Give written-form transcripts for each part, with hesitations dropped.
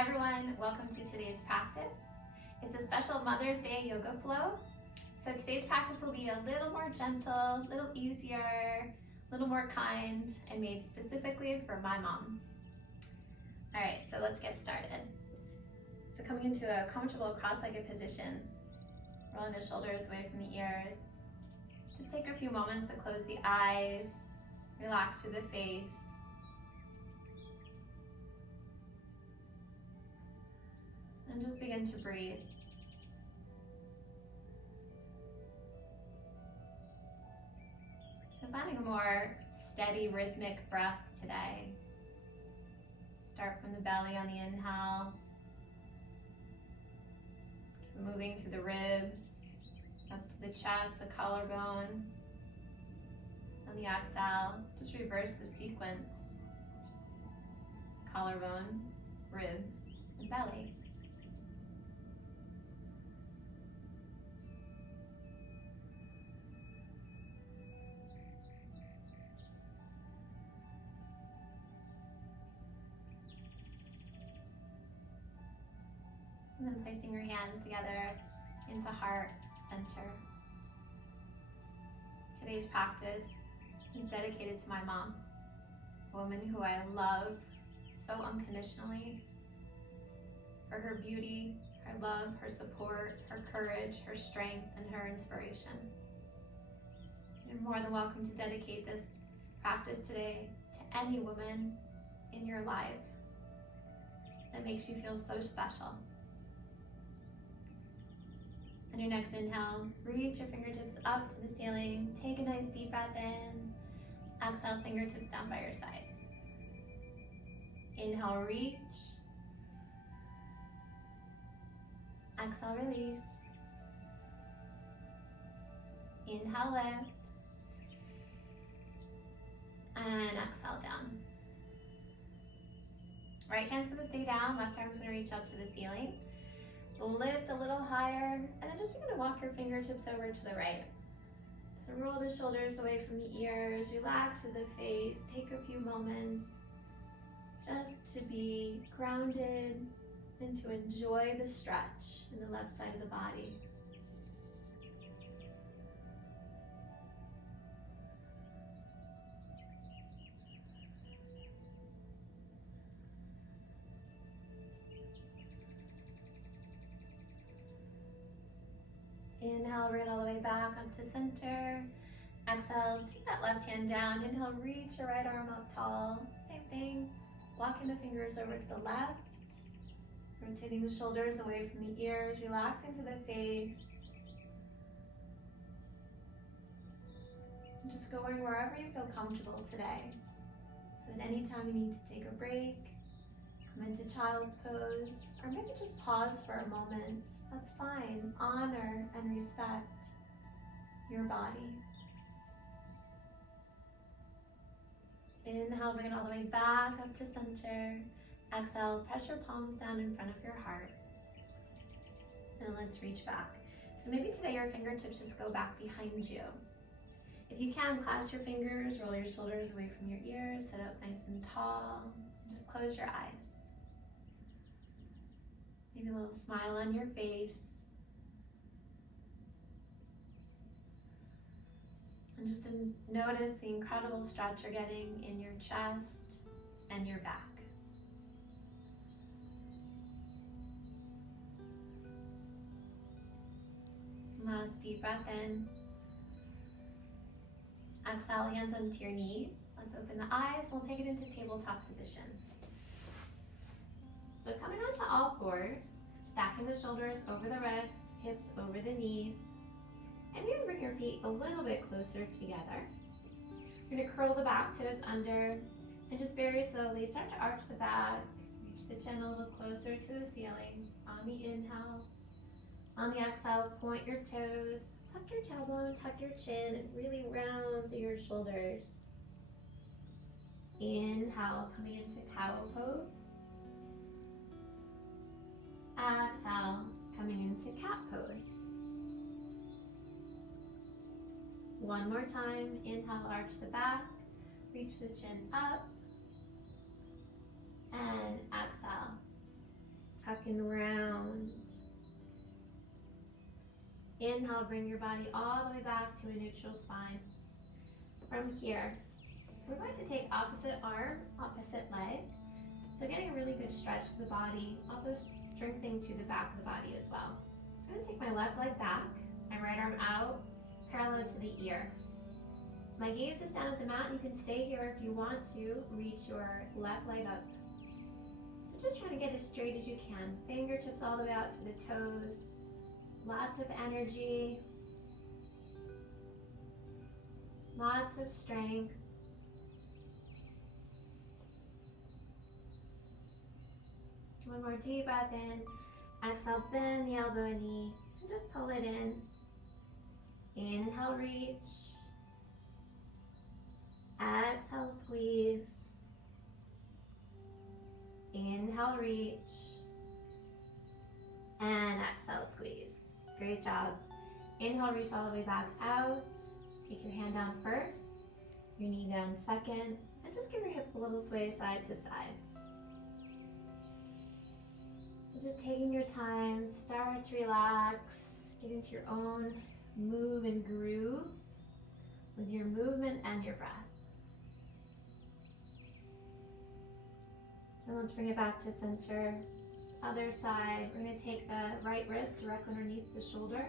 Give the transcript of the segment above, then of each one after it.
Hi everyone, welcome to today's practice. It's a special Mother's Day yoga flow. So today's practice will be a little more gentle, a little easier, a little more kind, and made specifically for my mom. All right, so let's get started. So coming into a comfortable cross-legged position, rolling the shoulders away from the ears. Just take a few moments to close the eyes, relax through the face. And just begin to breathe. So finding a more steady rhythmic breath today. Start from the belly on the inhale. Keep moving through the ribs, up to the chest, the collarbone. On the exhale, just reverse the sequence. Collarbone, ribs, and belly. And then placing your hands together into heart center. Today's practice is dedicated to my mom, a woman who I love so unconditionally for her beauty, her love, her support, her courage, her strength, and her inspiration. You're more than welcome to dedicate this practice today to any woman in your life that makes you feel so special. On your next inhale, reach your fingertips up to the ceiling. Take a nice deep breath in. Exhale, fingertips down by your sides. Inhale, reach. Exhale, release. Inhale, lift. And exhale, down. Right hand's gonna stay down, left arm's gonna reach up to the ceiling. Lift a little higher, and then just begin to walk your fingertips over to the right. So roll the shoulders away from the ears, relax through the face, take a few moments just to be grounded and to enjoy the stretch in the left side of the body. Inhale, bring it all the way back up to center. Exhale, take that left hand down. Inhale, reach your right arm up tall. Same thing, walking the fingers over to the left. Rotating the shoulders away from the ears, relaxing through the face. And just going wherever you feel comfortable today. So at any time you need to take a break, come into child's pose, or maybe just pause for a moment. That's fine. Honor and respect your body. Inhale, bring it all the way back up to center. Exhale, press your palms down in front of your heart. And let's reach back. So maybe today your fingertips just go back behind you. If you can, clasp your fingers, roll your shoulders away from your ears, sit up nice and tall. Just close your eyes. Maybe a little smile on your face. And just notice the incredible stretch you're getting in your chest and your back. Last deep breath in. Exhale, hands onto your knees. Let's open the eyes. We'll take it into tabletop position. So coming onto all fours, stacking the shoulders over the wrist, hips over the knees, and you can bring your feet a little bit closer together. You're gonna curl the back toes under, and just very slowly start to arch the back, reach the chin a little closer to the ceiling. On the inhale, on the exhale, point your toes, tuck your tailbone, tuck your chin, and really round through your shoulders. Inhale, coming into cow pose. Exhale, coming into cat pose. One more time. Inhale, arch the back, reach the chin up, and exhale. tuck and round. Inhale, bring your body all the way back to a neutral spine. From here, we're going to take opposite arm, opposite leg. So getting a really good stretch to the body, also strengthening to the back of the body as well. So I'm going to take my left leg back, my right arm out, parallel to the ear. My gaze is down at the mat, and you can stay here if you want to reach your left leg up. So just trying to get as straight as you can. Fingertips all the way out to the toes. Lots of energy. Lots of strength. One more deep breath in. Exhale, bend the elbow and knee, and just pull it in. Inhale, reach. Exhale, squeeze. Inhale, reach. And exhale, squeeze. Great job. Inhale, reach all the way back out. Take your hand down first, your knee down second, and just give your hips a little sway side to side. Just taking your time, start to relax, get into your own move and groove with your movement and your breath. And let's bring it back to center. Other side, we're going to take the right wrist directly underneath the shoulder.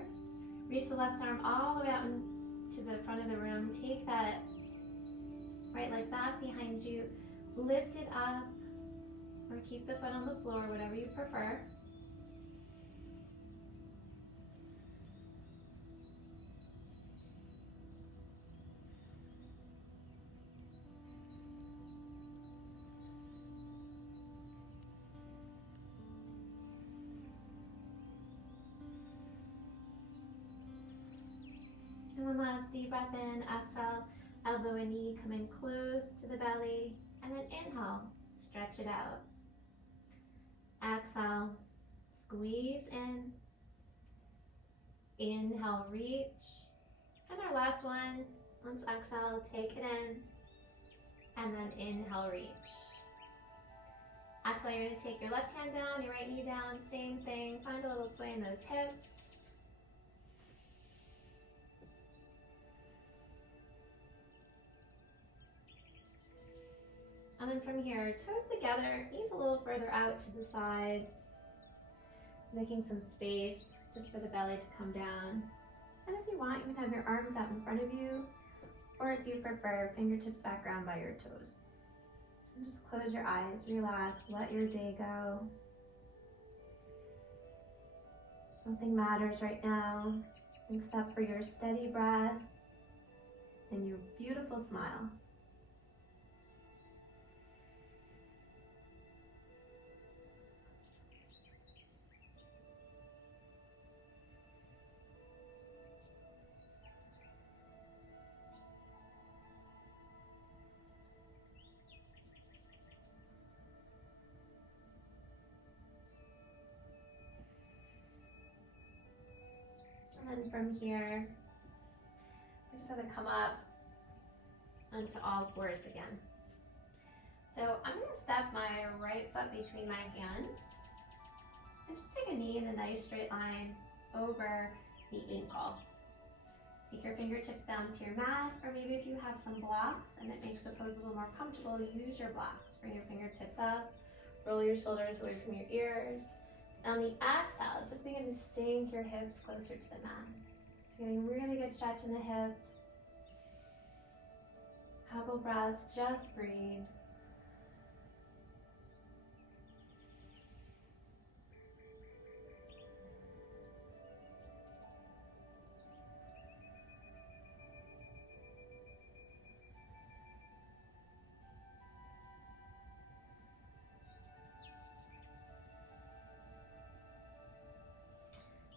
Reach the left arm all the way out to the front of the room. Take that right leg back behind you, lift it up, or keep the foot on the floor, whatever you prefer. And one last deep breath in, exhale, elbow and knee come in close to the belly, and then inhale, stretch it out. Exhale, squeeze in. Inhale, reach. And our last one, let's exhale, take it in, and then inhale, reach. Exhale, you're going to take your left hand down, your right knee down, same thing. Find a little sway in those hips. And then from here, toes together, knees a little further out to the sides. Just making some space just for the belly to come down. And if you want, you can have your arms out in front of you, or if you prefer, fingertips back around by your toes. And just close your eyes, relax, let your day go. Nothing matters right now except for your steady breath and your beautiful smile. And from here, we're just going to come up onto all fours again. So I'm going to step my right foot between my hands and just take a knee in a nice straight line over the ankle. Take your fingertips down to your mat, or maybe if you have some blocks and it makes the pose a little more comfortable, use your blocks. Bring your fingertips up, roll your shoulders away from your ears. On the exhale, just begin to sink your hips closer to the mat. So getting really good stretch in the hips. Couple breaths, just breathe.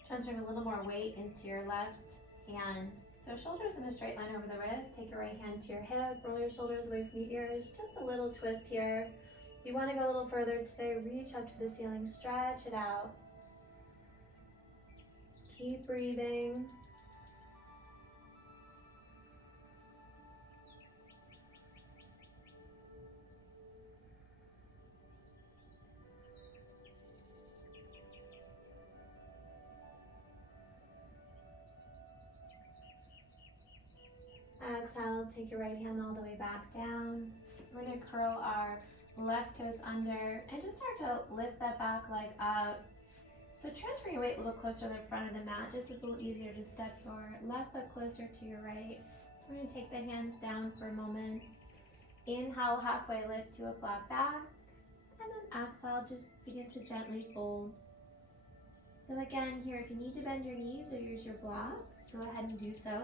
Transferring a little more weight into your left hand. So shoulders in a straight line over the wrist. Take your right hand to your hip. Roll your shoulders away from your ears. Just a little twist here. If you want to go a little further today, reach up to the ceiling. Stretch it out. Keep breathing. exhale, take your right hand all the way back down. We're gonna curl our left toes under and just start to lift that back leg up. So transfer your weight a little closer to the front of the mat, just so it's a little easier to step your left foot closer to your right. We're gonna take the hands down for a moment. Inhale, halfway lift to a flat back. And then exhale, just begin to gently fold. So again, here, if you need to bend your knees or use your blocks, go ahead and do so.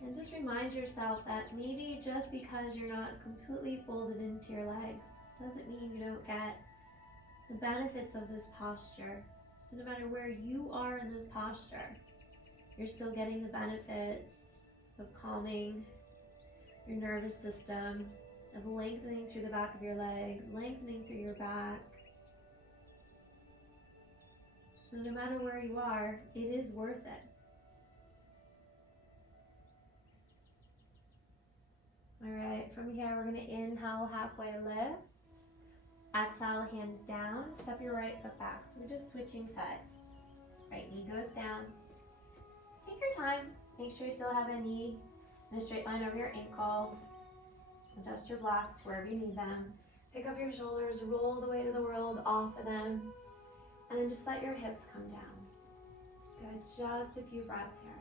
And just remind yourself that maybe just because you're not completely folded into your legs doesn't mean you don't get the benefits of this posture. So no matter where you are in this posture, you're still getting the benefits of calming your nervous system, of lengthening through the back of your legs, lengthening through your back. So no matter where you are, it is worth it. All right, from here, we're gonna inhale, halfway lift. Exhale, hands down, step your right foot back. So we're just switching sides. Right knee goes down. Take your time, make sure you still have a knee in a straight line over your ankle. Adjust your blocks to wherever you need them. Pick up your shoulders, roll the weight of the world off of them, and then just let your hips come down. Good, just a few breaths here.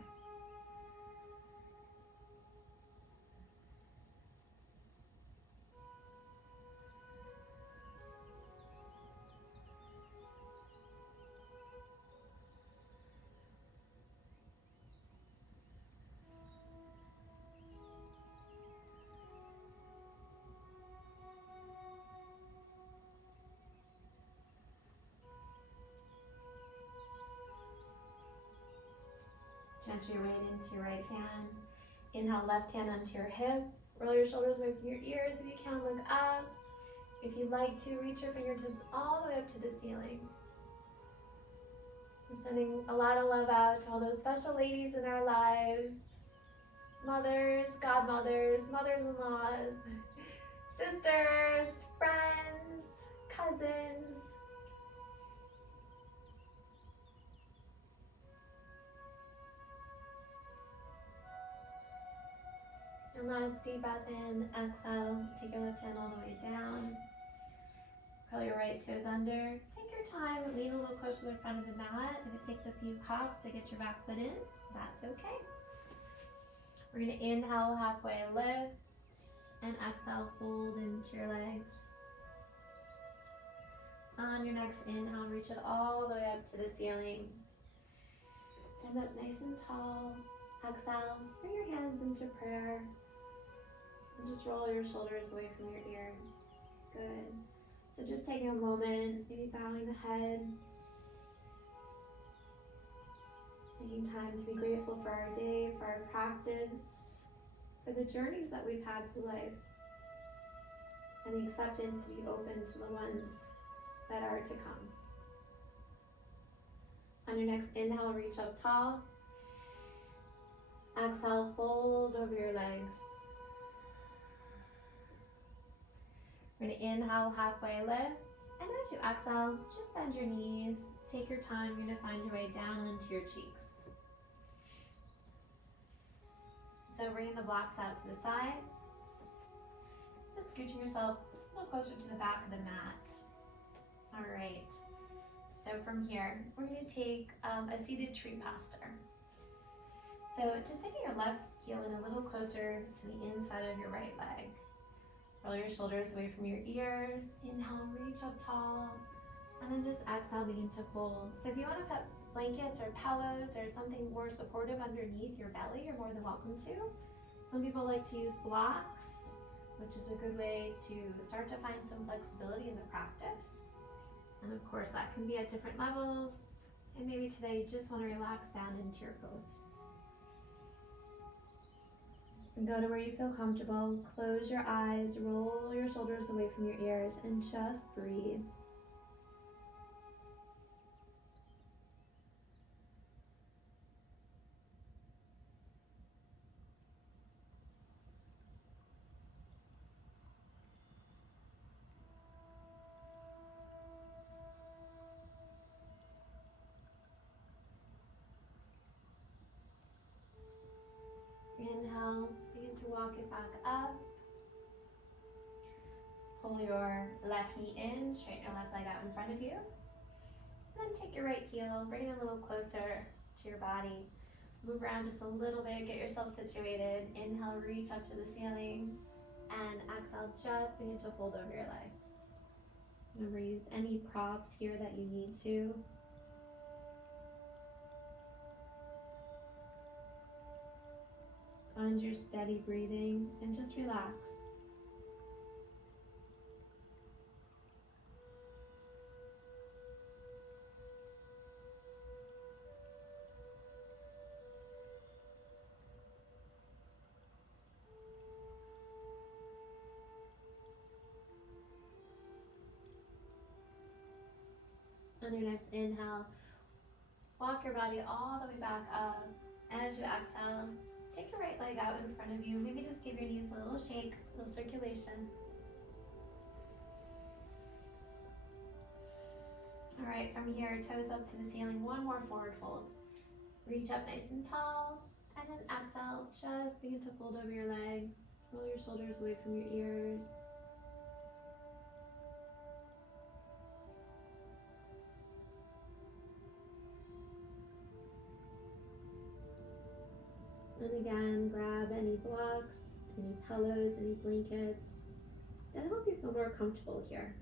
Transfer your weight into your right hand. Inhale, left hand onto your hip. Roll your shoulders away from your ears. If you can, look up. If you'd like to, reach your fingertips all the way up to the ceiling. We're sending a lot of love out to all those special ladies in our lives. Mothers, godmothers, mothers-in-laws, sisters, friends, cousins. And last deep breath in, exhale, take your left hand all the way down. Curl your right toes under. Take your time, lean a little closer to the front of the mat. If it takes a few hops to get your back foot in, that's okay. We're gonna inhale, halfway lift, and exhale, fold into your legs. On your next inhale, reach it all the way up to the ceiling. Stand up nice and tall. Exhale, bring your hands into prayer. And just roll your shoulders away from your ears. Good. So just taking a moment, maybe bowing the head. Taking time to be grateful for our day, for our practice, for the journeys that we've had through life, and the acceptance to be open to the ones that are to come. On your next inhale, reach up tall. Exhale, fold over your legs. We're gonna inhale, halfway lift, and as you exhale, just bend your knees. Take your time, you're gonna find your way down into your cheeks. So bringing the blocks out to the sides. Just scooching yourself a little closer to the back of the mat. All right, so from here, we're gonna take a seated tree posture. So just taking your left heel in a little closer to the inside of your right leg. Roll your shoulders away from your ears. Inhale, reach up tall. And then just exhale, begin to fold. So if you want to put blankets or pillows or something more supportive underneath your belly, you're more than welcome to. Some people like to use blocks, which is a good way to start to find some flexibility in the practice. And of course, that can be at different levels. And maybe today you just want to relax down into your pose. So go to where you feel comfortable, close your eyes, roll your shoulders away from your ears, and just breathe. inhale, begin to walk it back up. Pull your left knee in, straighten your left leg out in front of you. And then take your right heel, bring it a little closer to your body. Move around just a little bit, get yourself situated. Inhale, reach up to the ceiling. And exhale, just begin to fold over your legs. Remember, use any props here that you need to. Find your steady breathing and just relax. On your next inhale, walk your body all the way back up. As you exhale, take your right leg out in front of you. Maybe just give your knees a little shake, a little circulation. All right, from here, toes up to the ceiling, one more forward fold. Reach up nice and tall, and then exhale, just begin to fold over your legs. Roll your shoulders away from your ears. And again, grab any blocks, any pillows, any blankets that help you feel more comfortable here.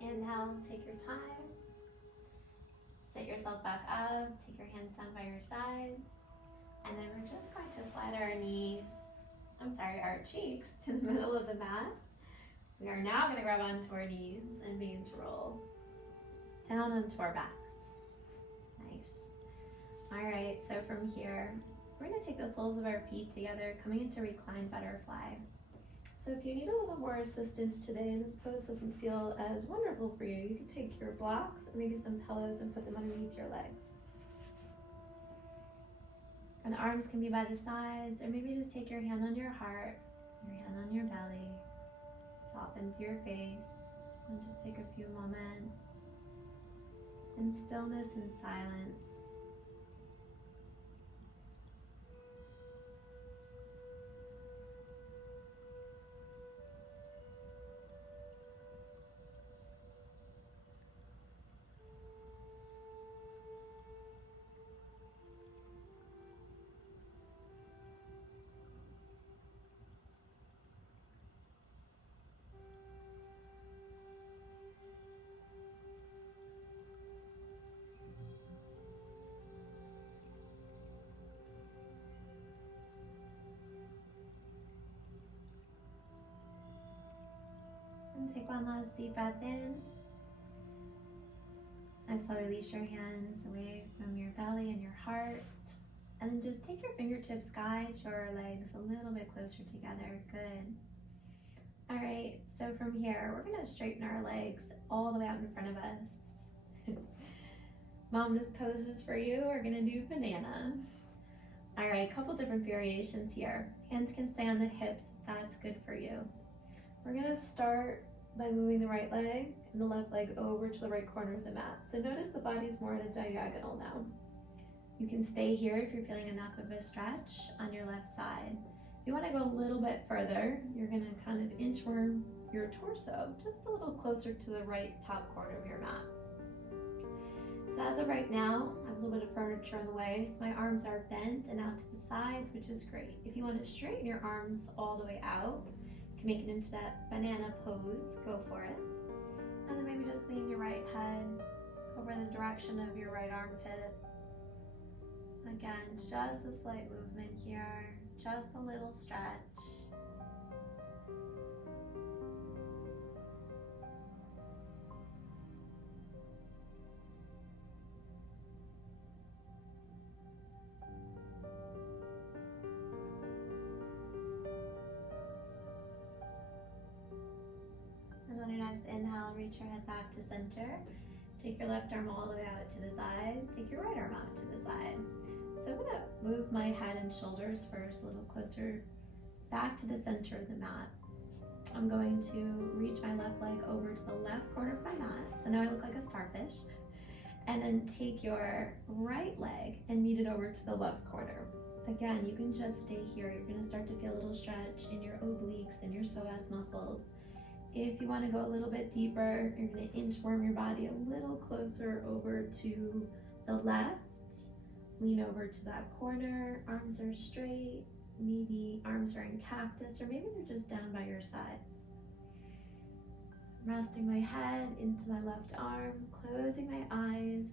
Inhale, take your time. Sit yourself back up, take your hands down by your sides, and then we're just going to slide our cheeks to the middle of the mat. We are now going to grab onto our knees and begin to roll down onto our backs. Nice. All right, so from here, we're going to take the soles of our feet together, coming into reclined butterfly. So if you need a little more assistance today and this pose doesn't feel as wonderful for you, you can take your blocks or maybe some pillows and put them underneath your legs. And arms can be by the sides, or maybe just take your hand on your heart, your hand on your belly, soften through your face, and just take a few moments in stillness and silence. And take one last deep breath in. Exhale, release your hands away from your belly and your heart. And then just take your fingertips, guide your legs a little bit closer together. Good. All right, so from here, we're gonna straighten our legs all the way out in front of us. Mom, this pose is for you. We're gonna do banana. All right, a couple different variations here. Hands can stay on the hips if that's good for you. We're gonna start by moving the right leg and the left leg over to the right corner of the mat. So notice the body's more at a diagonal now. You can stay here if you're feeling enough of a stretch on your left side. If you wanna go a little bit further, you're gonna kind of inchworm your torso just a little closer to the right top corner of your mat. So as of right now, I have a little bit of furniture in the way, so my arms are bent and out to the sides, which is great. If you wanna straighten your arms all the way out, you can make it into that banana pose, go for it. And then maybe just lean your right head over in the direction of your right armpit. Again, just a slight movement here, just a little stretch. And on your next inhale, reach your head back to center. Take your left arm all the way out to the side. Take your right arm out to the side. So So I'm gonna move my head and shoulders first a little closer back to the center of the mat. I'm going to reach my left leg over to the left corner of my mat. So now I look like a starfish. And then take your right leg and meet it over to the left corner. Again, you can just stay here. You're gonna start to feel a little stretch in your obliques and your psoas muscles. If you wanna go a little bit deeper, you're gonna inchworm your body a little closer over to the left. Lean over to that corner, arms are straight. Maybe arms are in cactus, or maybe they're just down by your sides. Resting my head into my left arm, closing my eyes,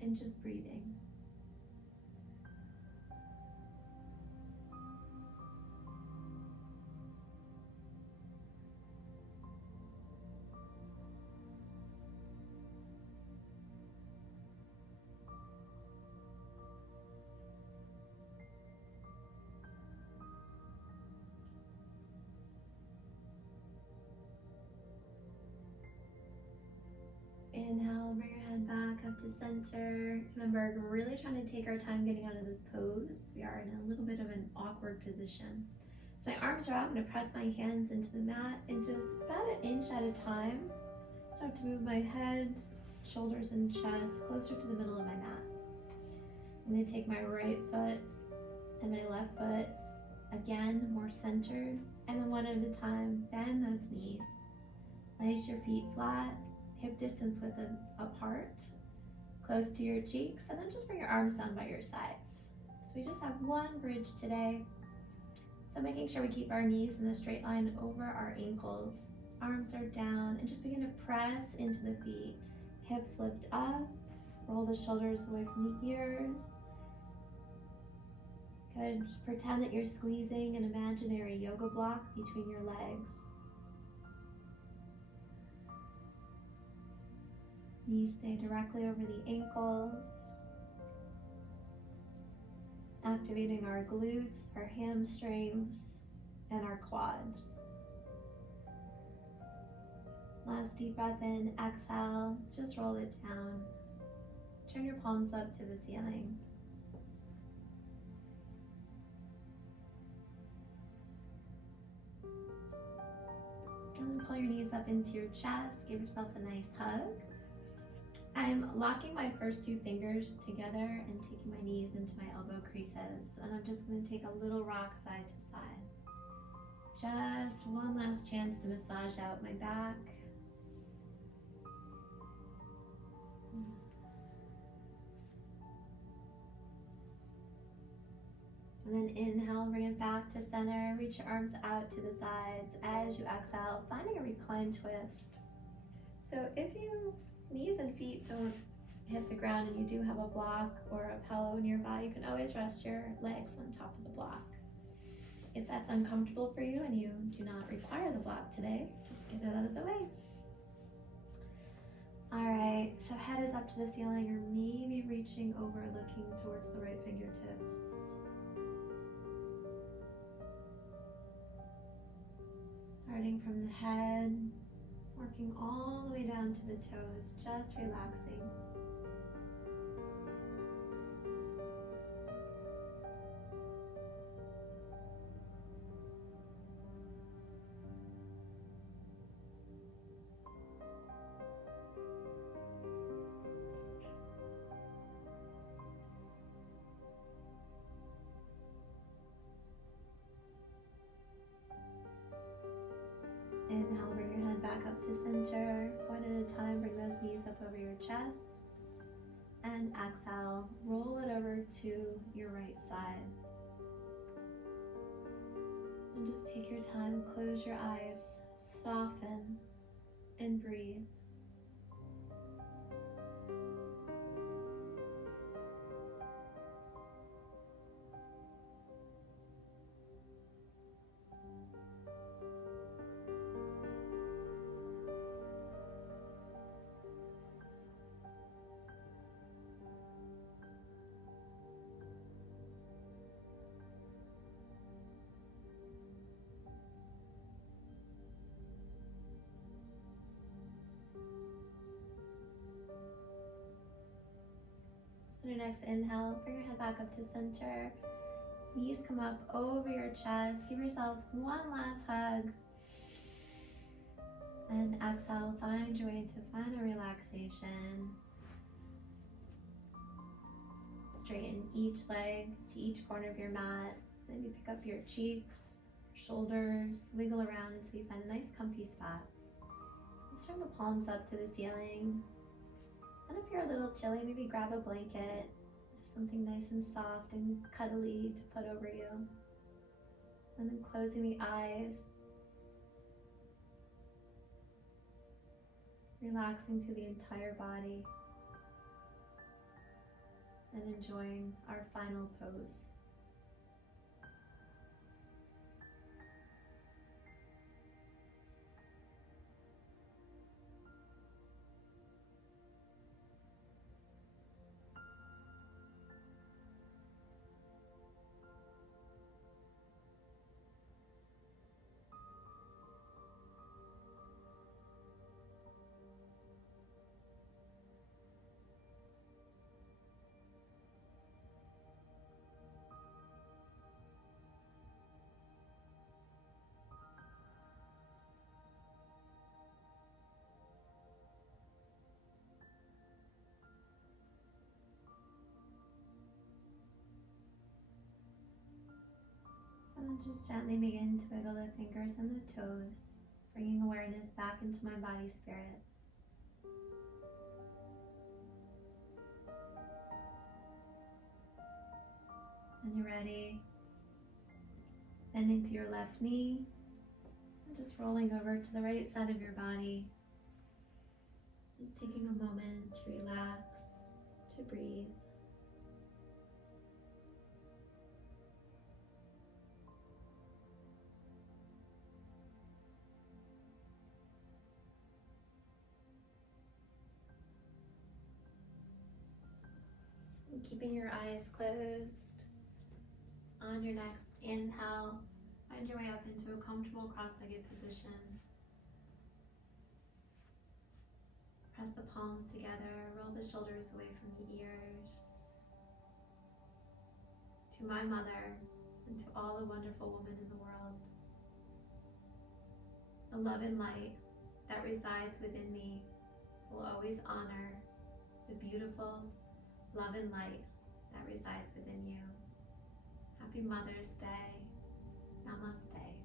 and just breathing. Inhale, bring your head back up to center. Remember, we're really trying to take our time getting out of this pose. We are in a little bit of an awkward position. So my arms are out. I'm going to press my hands into the mat and just about an inch at a time, start to move my head, shoulders, and chest closer to the middle of my mat. I'm going to take my right foot and my left foot, again, more centered, and then one at a time, bend those knees. Place your feet flat, hip distance width apart, close to your cheeks, and then just bring your arms down by your sides. So we just have one bridge today. So making sure we keep our knees in a straight line over our ankles, arms are down, and just begin to press into the feet. Hips lift up, roll the shoulders away from the ears. Good, just pretend that you're squeezing an imaginary yoga block between your legs. Knees stay directly over the ankles, activating our glutes, our hamstrings, and our quads. Last deep breath in, exhale, just roll it down. Turn your palms up to the ceiling. And then pull your knees up into your chest, give yourself a nice hug. I'm locking my first two fingers together and taking my knees into my elbow creases. And I'm just going to take a little rock side to side. Just one last chance to massage out my back. And then inhale, bring it back to center. Reach your arms out to the sides. As you exhale, finding a reclined twist. So if your knees and feet don't hit the ground and you do have a block or a pillow nearby, you can always rest your legs on top of the block. If that's uncomfortable for you and you do not require the block today, just get it out of the way. All right, so head is up to the ceiling, or maybe reaching over, looking towards the right fingertips. Starting from the head, working all the way down to the toes, just relaxing. Inhale, bring your head back up to center. One at a time, bring those knees up over your chest. And exhale, roll it over to your right side. And just take your time, close your eyes, soften, and breathe. On your next inhale, bring your head back up to center. Knees come up over your chest. Give yourself one last hug. And exhale, find your way to final relaxation. Straighten each leg to each corner of your mat. Maybe pick up your cheeks, shoulders, wiggle around until you find a nice comfy spot. Let's turn the palms up to the ceiling. And if you're a little chilly, maybe grab a blanket, just something nice and soft and cuddly to put over you. And then closing the eyes, relaxing through the entire body, and enjoying our final pose. And just gently begin to wiggle the fingers and the toes, bringing awareness back into my body spirit. When you're ready, bending through your left knee, and just rolling over to the right side of your body. Just taking a moment to relax, to breathe. And keeping your eyes closed. On your next inhale, find your way up into a comfortable cross-legged position. Press the palms together, roll the shoulders away from the ears. To my mother and to all the wonderful women in the world, the love and light that resides within me will always honor the beautiful love and light that resides within you. Happy Mother's Day. Namaste.